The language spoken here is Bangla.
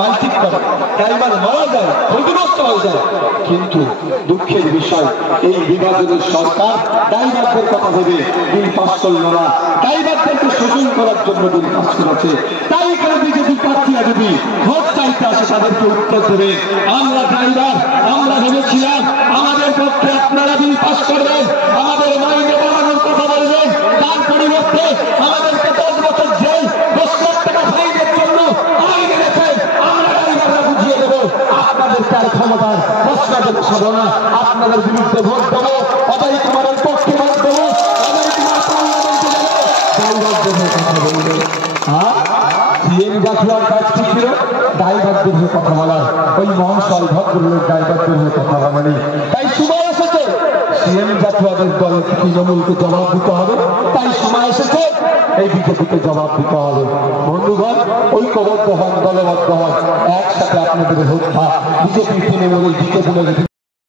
মানসিক করে ড্রাইভার মারা যায়, ক্ষতিগ্রস্ত হয়ে যায়। কিন্তু দুঃখের বিষয় এই বিভাজনের সরকার ড্রাইভারদের কথা ভেবে বিল পাস করল না, ড্রাইভারদেরকে শোষণ করার জন্য বিল পাস করেছে। তাই এখানে বিজেপি প্রার্থীরা যদি ভোট চাইতে আসে তাদেরকে উত্তর দেবে, আমরা ড্রাইভার, আমরা ভেবেছিলাম আমাদের পক্ষে আপনারা বিল পাস করবেন, আমাদের মাইনে বাড়ানোর কথা বলবেন, তার পরিবর্তে আমাদেরকে 10 বছর জেল, 10 লাখ টাকা ফাইনের জন্য আইন এনেছেন। আমরা ড্রাইভাররা বুঝিয়ে দেবো আপনাদেরকে আর ক্ষমতার প্রশ্নের সব না, আপনাদের বিরুদ্ধে ভোট দেবো, অজয় কুমারের পক্ষে ভোট দেবো, অজয় কুমার পার্লামেন্টে যাবে, ড্রাইভারদের কথা বলবে। আর সিএম জাতীয় কাজ কি ছিল? ড্রাইভারদের হয়ে কথা বলার। ওই মহাশয় ভদ্রলোক ড্রাইভারদের হয়ে কথা বলেনি। তাই সময় এসেছে সিএম জাতীয়দের দল তৃণমূলকে জবাব দিতে হবে। তাই সময় এসেছে এই বিজেপিকে জবাব দিতে হবে। বন্ধুগণ, ঐক্যবদ্ধ হন, দলবদ্ধ হন, একসাথে আপনাদের হত্যা বিজেপি তৃণমূলের দিকে